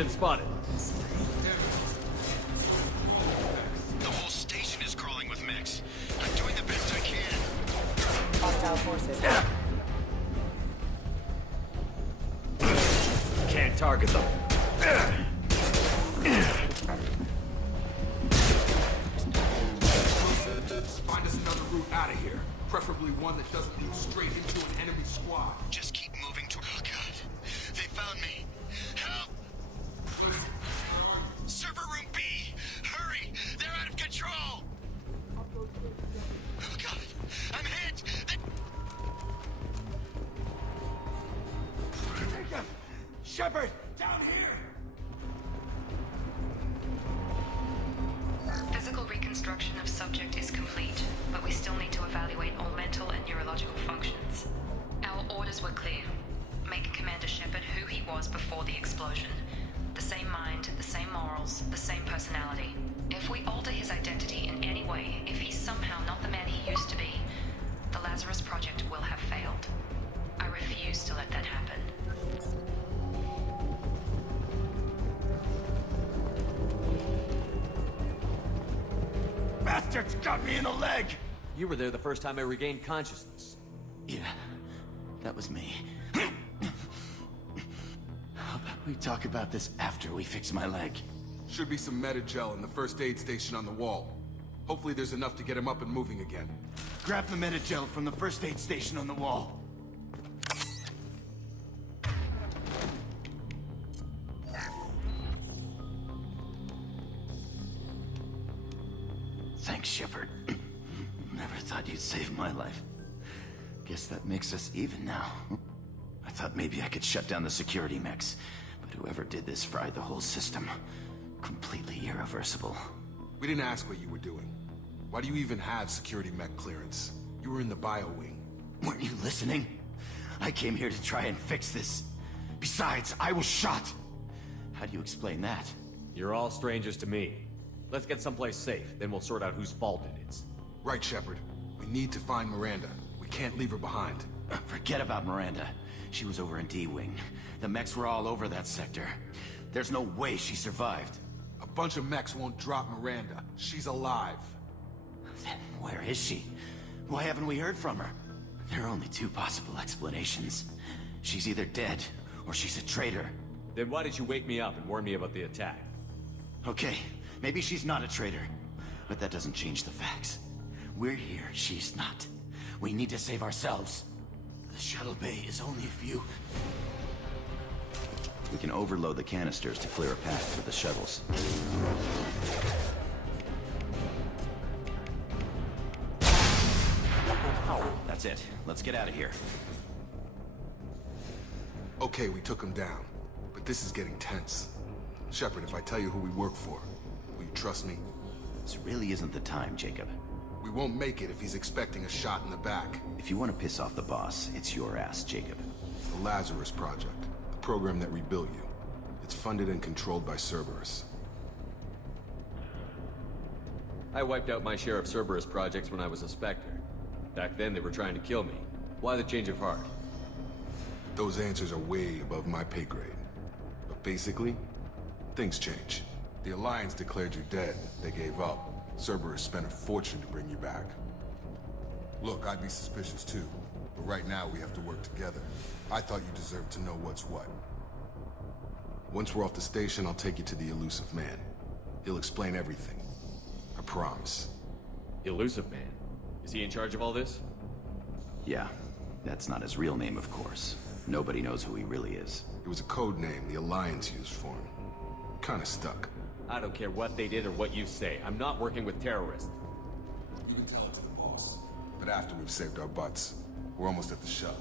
been spotted. The whole station is crawling with mechs. I'm doing the best I can. Hostile forces. Can't target them. Find us another route out of here. Preferably one that doesn't lead straight into an enemy squad. Just keep moving to... Oh, God. They found me. Help! Server room B! Hurry! They're out of control! Oh, God. I'm hit! Shepard! Down here! Physical reconstruction of subject is complete, but we still need to evaluate all mental and neurological functions. Our orders were clear. Make Commander Shepard who he was before the explosion. The same mind, the same morals, the same personality. If we alter his identity in any way, if he's somehow not the man he used to be, the Lazarus Project will have failed. I refuse to let that happen. Bastards got me in the leg! You were there the first time I regained consciousness. Yeah, that was me. How about we talk about this after we fix my leg? Should be some Metagel in the first aid station on the wall. Hopefully there's enough to get him up and moving again. Grab the Metagel from the first aid station on the wall. Thanks, Shepard. Never thought you'd save my life. Guess that makes us even now. I thought maybe I could shut down the security mechs, but whoever did this fried the whole system. Completely irreversible. We didn't ask what you were doing. Why do you even have security mech clearance? You were in the bio wing. Weren't you listening? I came here to try and fix this. Besides, I was shot. How do you explain that? You're all strangers to me. Let's get someplace safe, then we'll sort out whose fault it is. Right, Shepard. We need to find Miranda. We can't leave her behind. Forget about Miranda. She was over in D-Wing. The mechs were all over that sector. There's no way she survived. A bunch of mechs won't drop Miranda. She's alive. Then where is she? Why haven't we heard from her? There are only two possible explanations. She's either dead, or she's a traitor. Then why did you wake me up and warn me about the attack? Okay, maybe she's not a traitor. But that doesn't change the facts. We're here, she's not. We need to save ourselves. The shuttle bay is only a few... We can overload the canisters to clear a path for the shuttles. That's it. Let's get out of here. Okay, we took him down. But this is getting tense. Shepard, if I tell you who we work for, will you trust me? This really isn't the time, Jacob. We won't make it if he's expecting a shot in the back. If you want to piss off the boss, it's your ass, Jacob. The Lazarus Project. The program that rebuilt you. It's funded and controlled by Cerberus. I wiped out my share of Cerberus projects when I was a Spectre. Back then they were trying to kill me. Why the change of heart? Those answers are way above my pay grade. But basically, things change. The Alliance declared you dead. They gave up. Cerberus spent a fortune to bring you back. Look, I'd be suspicious too. But right now we have to work together. I thought you deserved to know what's what. Once we're off the station, I'll take you to the Elusive Man. He'll explain everything. I promise. Elusive Man? Is he in charge of all this? Yeah, that's not his real name, of course. Nobody knows who he really is. It was a code name the Alliance used for him. Kinda stuck. I don't care what they did or what you say. I'm not working with terrorists. You can tell it to the boss. But after we've saved our butts, we're almost at the shuttle.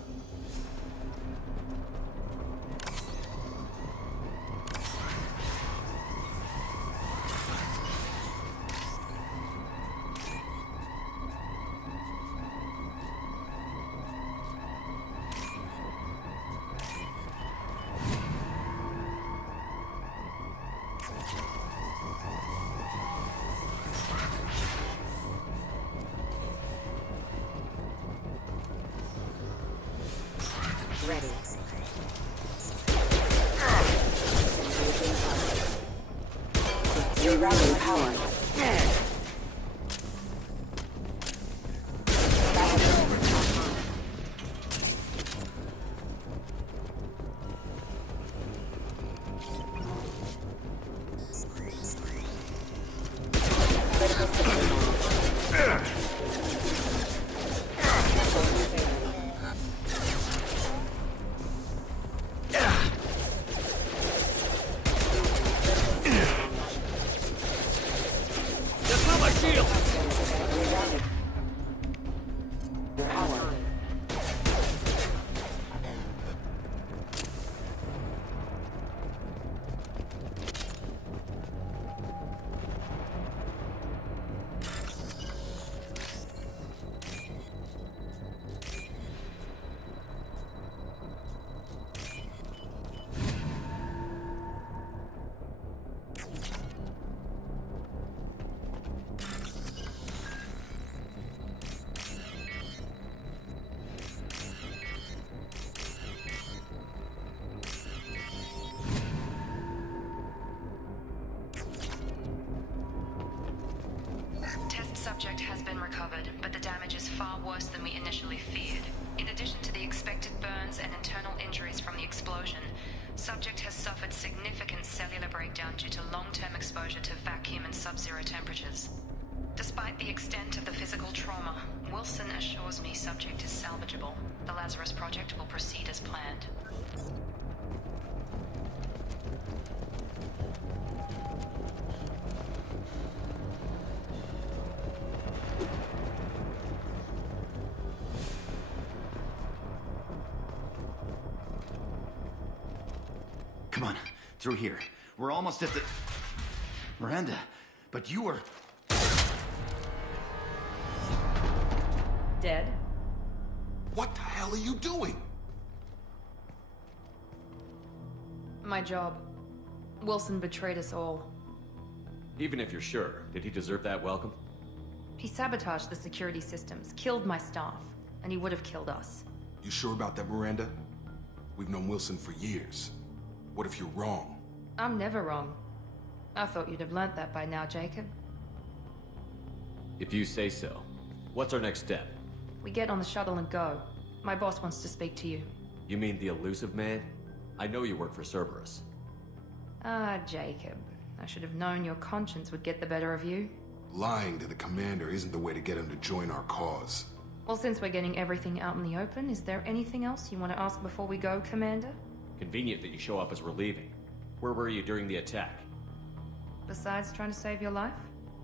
Ready. Rerouting power. Subject has been recovered, but the damage is far worse than we initially feared. In addition to the expected burns and internal injuries from the explosion, subject has suffered significant cellular breakdown due to long-term exposure to vacuum and sub-zero temperatures. Despite the extent of the physical trauma, Wilson assures me subject is salvageable. The Lazarus Project will proceed as planned. Come on, through here. We're almost at the... Miranda, but you were... Dead? What the hell are you doing? My job. Wilson betrayed us all. Even if you're sure, did he deserve that welcome? He sabotaged the security systems, killed my staff, and he would have killed us. You sure about that, Miranda? We've known Wilson for years. What if you're wrong? I'm never wrong. I thought you'd have learnt that by now, Jacob. If you say so. What's our next step? We get on the shuttle and go. My boss wants to speak to you. You mean the elusive man? I know you work for Cerberus. Ah, Jacob. I should have known your conscience would get the better of you. Lying to the commander isn't the way to get him to join our cause. Well, since we're getting everything out in the open, is there anything else you want to ask before we go, Commander? Convenient that you show up as we're leaving. Where were you during the attack? Besides trying to save your life?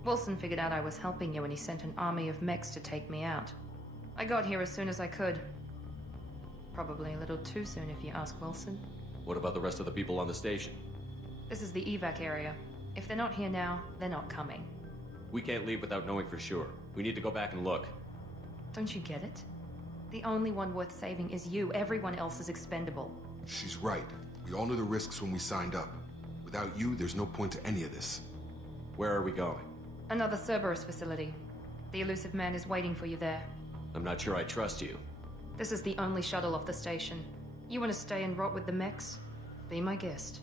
Wilson figured out I was helping you and he sent an army of mechs to take me out. I got here as soon as I could. Probably a little too soon if you ask Wilson. What about the rest of the people on the station? This is the evac area. If they're not here now, they're not coming. We can't leave without knowing for sure. We need to go back and look. Don't you get it? The only one worth saving is you. Everyone else is expendable. She's right. We all knew the risks when we signed up. Without you, there's no point to any of this. Where are we going? Another Cerberus facility. The elusive man is waiting for you there. I'm not sure I trust you. This is the only shuttle off the station. You want to stay and rot with the mechs? Be my guest.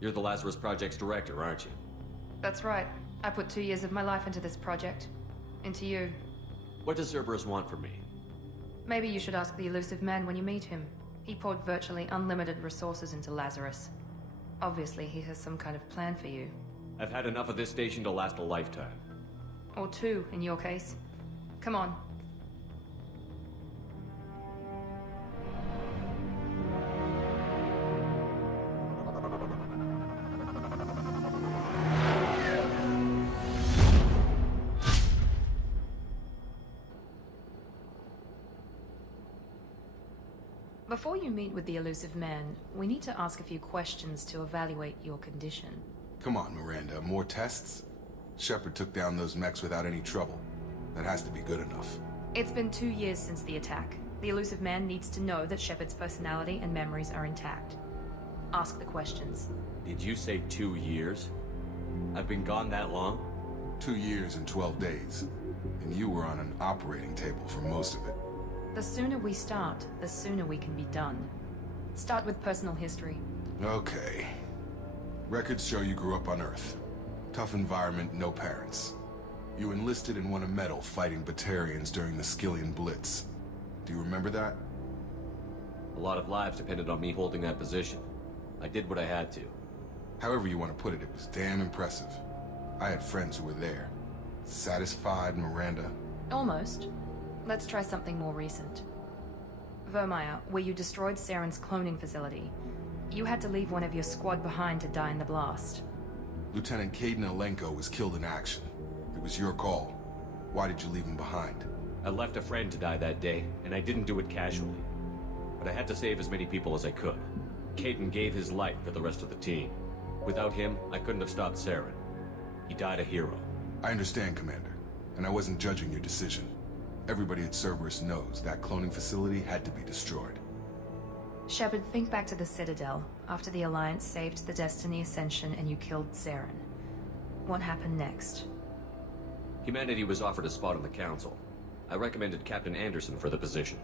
You're the Lazarus Project's director, aren't you? That's right. I put 2 years of my life into this project. Into you. What does Cerberus want from me? Maybe you should ask the elusive man when you meet him. He poured virtually unlimited resources into Lazarus. Obviously, he has some kind of plan for you. I've had enough of this station to last a lifetime. Or 2, in your case. Come on. Before you meet with the elusive man, we need to ask a few questions to evaluate your condition. Come on, Miranda. More tests? Shepard took down those mechs without any trouble. That has to be good enough. It's been 2 years since the attack. The elusive man needs to know that Shepard's personality and memories are intact. Ask the questions. Did you say 2 years? I've been gone that long? 2 years and 12 days. And you were on an operating table for most of it. The sooner we start, the sooner we can be done. Start with personal history. Okay. Records show you grew up on Earth. Tough environment, no parents. You enlisted and won a medal fighting Batarians during the Skillian Blitz. Do you remember that? A lot of lives depended on me holding that position. I did what I had to. However you want to put it, it was damn impressive. I had friends who were there. Satisfied, Miranda? Almost. Let's try something more recent. Vermeer, where you destroyed Saren's cloning facility. You had to leave one of your squad behind to die in the blast. Lieutenant Kaidan Alenko was killed in action. It was your call. Why did you leave him behind? I left a friend to die that day, and I didn't do it casually. But I had to save as many people as I could. Kaidan gave his life for the rest of the team. Without him, I couldn't have stopped Saren. He died a hero. I understand, Commander, and I wasn't judging your decision. Everybody at Cerberus knows that cloning facility had to be destroyed. Shepard, think back to the Citadel, after the Alliance saved the Destiny Ascension and you killed Saren. What happened next? Humanity was offered a spot on the Council. I recommended Captain Anderson for the position.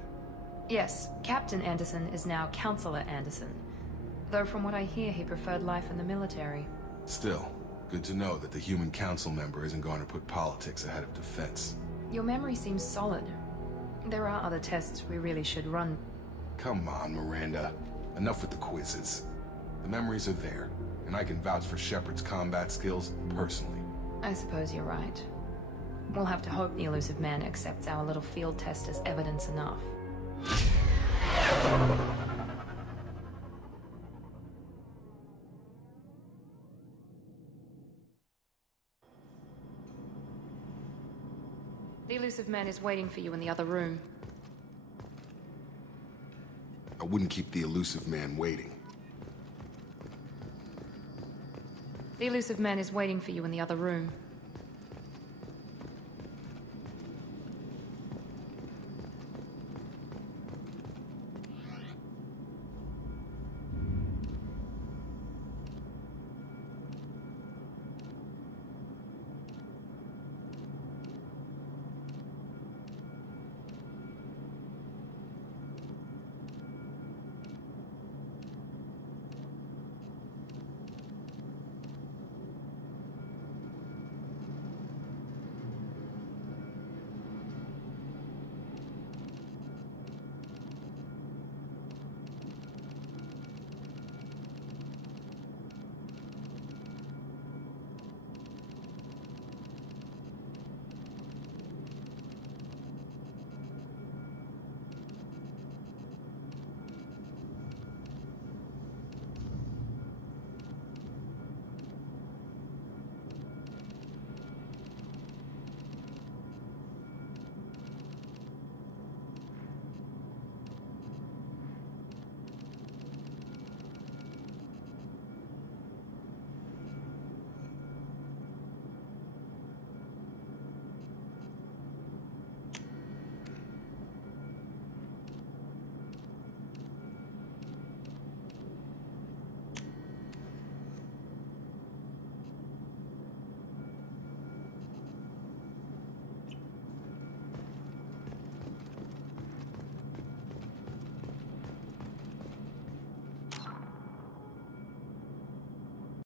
Yes, Captain Anderson is now Counselor Anderson. Though from what I hear, he preferred life in the military. Still, good to know that the human council member isn't going to put politics ahead of defense. Your memory seems solid. There are other tests we really should run. Come on, Miranda. Enough with the quizzes. The memories are there, and I can vouch for Shepard's combat skills personally. I suppose you're right. We'll have to hope the Elusive Man accepts our little field test as evidence enough. The Elusive Man is waiting for you in the other room. I wouldn't keep the Elusive Man waiting. The Elusive Man is waiting for you in the other room.